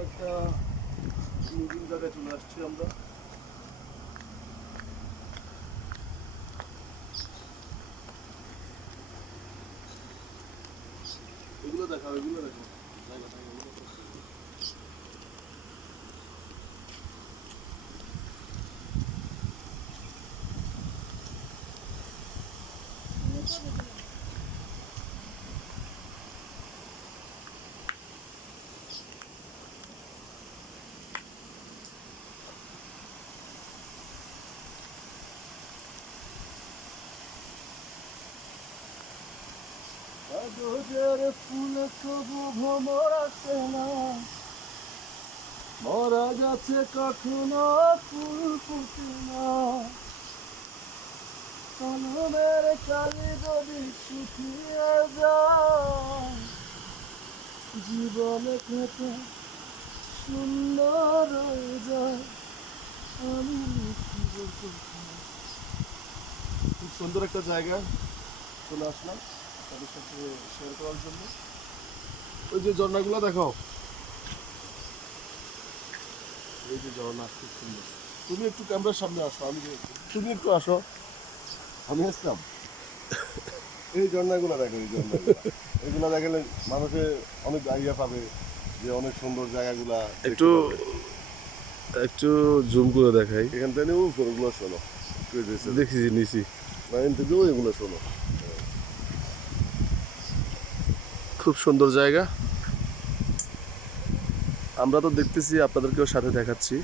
একটা নতুন জায়গায় চলে আসছি আমরা। এগুলো দেখাও, এগুলো দেখাও। কাগজের ফুল তবু ভ্রমর আসে না, মরা গাছে কখনো ফুল ফুটে না। কলমের কালি যদি শুকিয়ে যায়, জীবনে কত সুন্দর হয়ে যায়। আমি কি বলবো, খুব সুন্দর একটা জায়গা চলে আসলাম তাদের সাথে শেয়ার করার জন্য। ওই যে ঝর্ণাগুলো দেখাও, এই যে ঝর্ণা খুব সুন্দর। তুমি একটু ক্যামেরার সামনে আসো, তুমি একটু আসো, আমি আসলাম। এই ঝর্ণাগুলো দেখো, এই ঝর্ণাগুলো এগুলো দেখালে মানুষে অনেক আইডিয়া পাবে যে অনেক সুন্দর জায়গাগুলা। একটু একটু জুম করে দেখাই। এখান থেকে উপরগুলো শোনো, দেখছি নিছি। এখান থেকেও এগুলো শোনো। খুব সুন্দর জায়গা। আমরা তো দেখতেছি, আপনাদেরকেও সাথে দেখাচ্ছি।